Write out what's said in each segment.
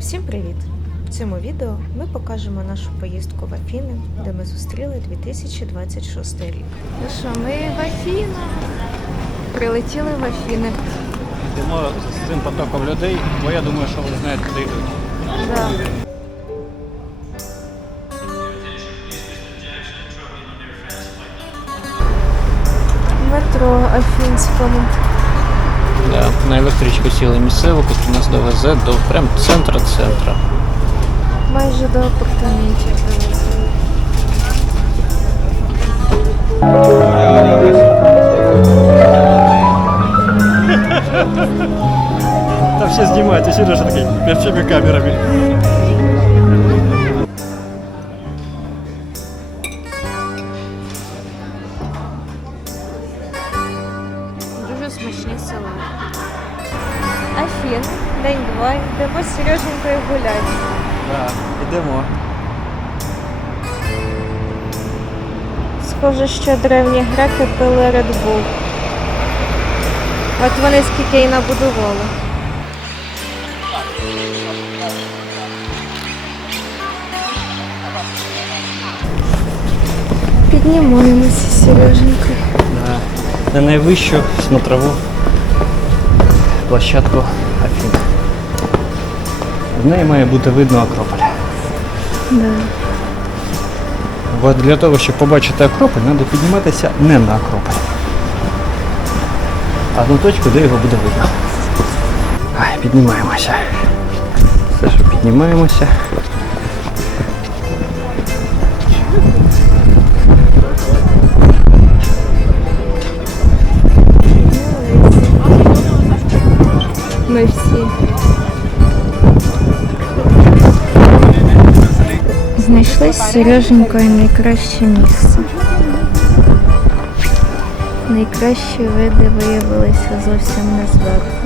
Всім привіт! В цьому відео ми покажемо нашу поїздку в Афіни, де ми зустріли 2026 рік. Ну що, ми в Афінах. Прилетіли в Афіни. Йдемо з цим потоком людей, бо я думаю, що вони знають, куди йдуть. Да. Метро Афінському. Да, на електричку сіли місцеву, яка нас довезе до прям центра центра. Майже до апартаментів привезли. Там все знімають, і Сережа такий перед всіми камерами. Йдемо з Сереженькою гуляти. Да, йдемо. Схоже, що древні греки пили Red Bull. От вони скільки і набудували. Піднімаємося з Сереженькою. Да. На найвищу смотрову площадку. З неї має бути видно Акрополь. Да. Бо для того, щоб побачити Акрополь, треба підніматися не на Акрополь. А на точку, де його буде видно. Ай, піднімаємося. Все, що піднімаємося. Знайшли з Сереженькою найкраще місце. Найкращі види виявилися зовсім не зверху.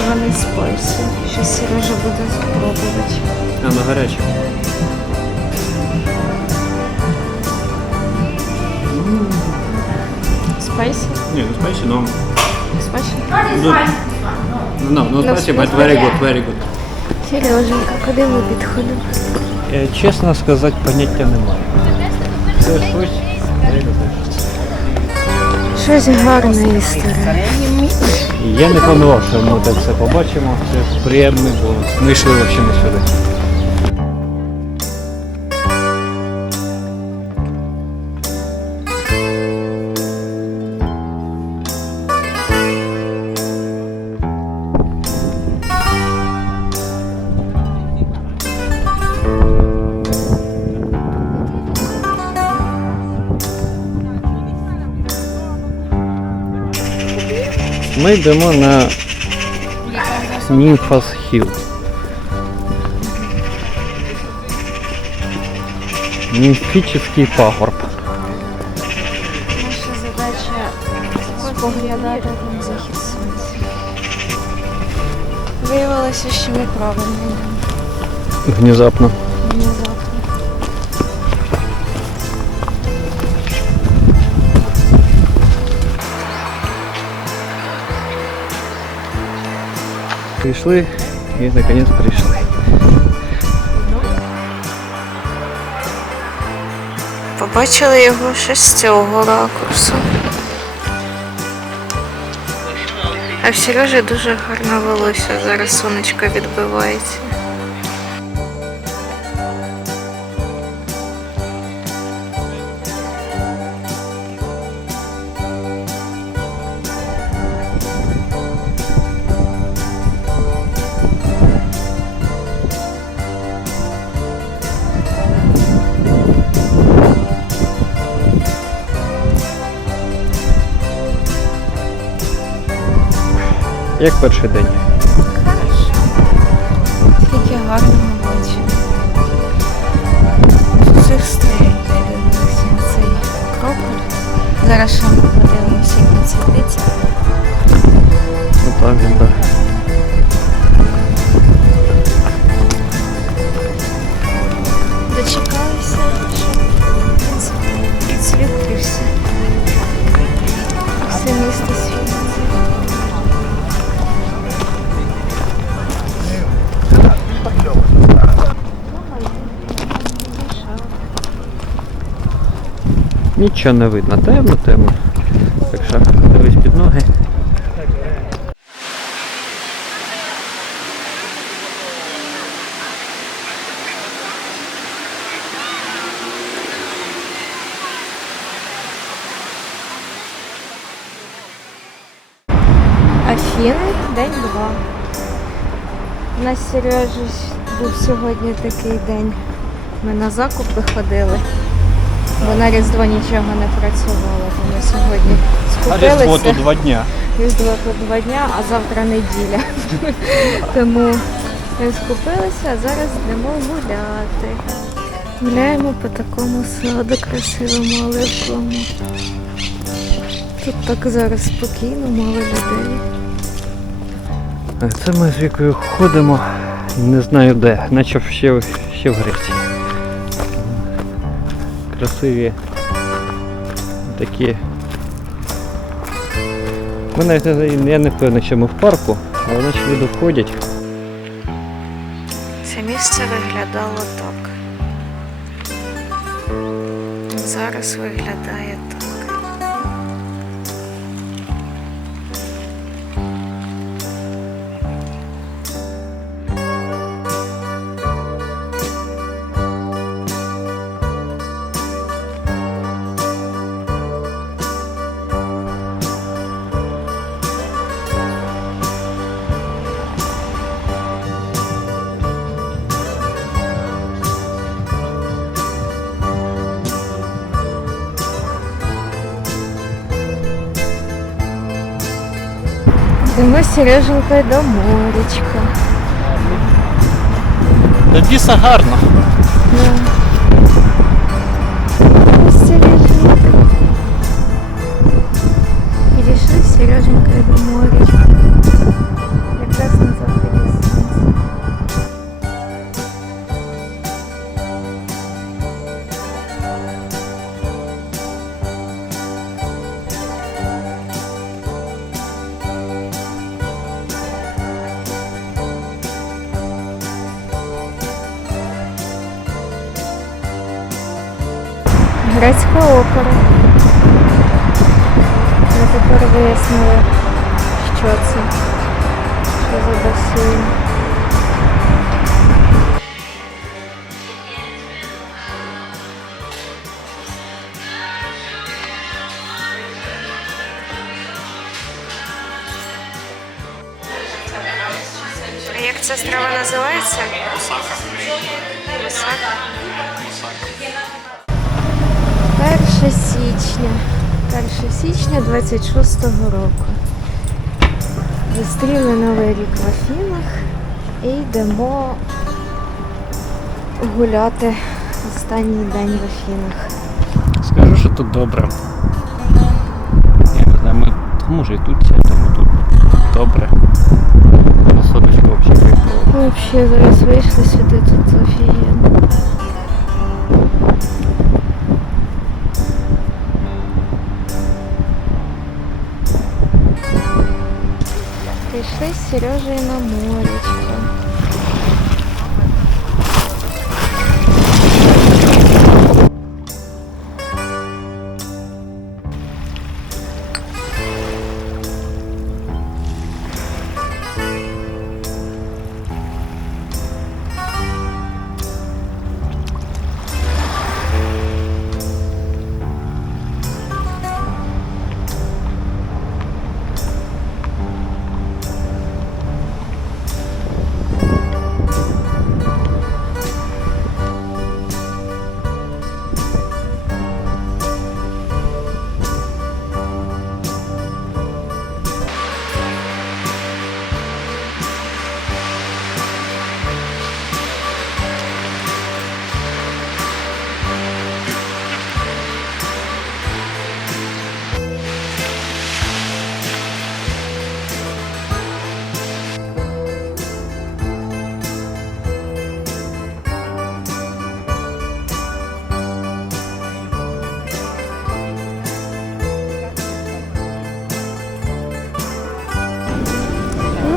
попередили, що вони спайсі. Що Сережа буде спробувати. А на гаряче. Спайсі? Ні, ну спайсі, но... Спайсі? Ну, no, no spicy, but very good, very good. Сереженька, куди ми підходимо? Е, Чесно сказати, поняття немає. Це щось. Щось гарне і. Я не планував, що ми так все побачимо. Це приємне, бо Ми йшли взагалі сюди. Ми йдемо на Німфас Хіл. Німфічний пагорб. Наша задача споглядати там захід сонця. Виявилося, що ми правильно йдемо. Внезапно. Внезапно. Прийшли і наконец прийшли. Побачили його ще з цього ракурсу. А в Сережі дуже гарно волосся, зараз сонечко відбивається. Як перший день. Хорошо. Скільки гарного бачимо. З цих сторін дивилися на цей акрополь. Зараз ще ми подивимося, як він світиться. так, да. Дочекалися, Нічого не видно, темно, темно. Так що дивись під ноги. Афіни, день два. У нас Сережа був сьогодні такий день. Ми на закупи ходили, бо на Різдво нічого не працювало, то ми сьогодні скупилися. два дня. Різдво тут два дня, а завтра неділя. Тому ми скупилися, а зараз йдемо гуляти. Гуляємо по такому саду красивому, оливковому. Тут так зараз спокійно, мало людей. Це ми з вікою ходимо, не знаю де, наче ще, в- ще в Греції. Красиві такі. Ми навіть не я не впевнений, що ми в парку, але наче люди входять. Це місце виглядало так. Зараз виглядає так. Йдемо с Сереженькой до моречка. До біса гарно. Да. Грецька опера. Ми тепер вияснили, що це. Що за басейн. А як ця страва називається? Мусака. Мусака. 1 січня. 1 січня 26-го року. Зустріли Новий рік в Афінах і йдемо гуляти останній день в Афінах. Скажу, що тут добре. Я не знаю, ми може і тут сядемо, тут добре. На взагалі. Взагалі зараз вийшли сюди, тут офігенно. З на моречко.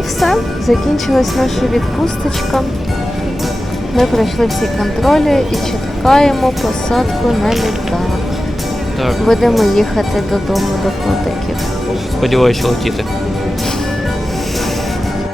Все, закінчилась наша відпусточка. Ми пройшли всі контролі і чекаємо посадку на літак. Так, Будемо їхати додому до котиків. сподіваюся летіти.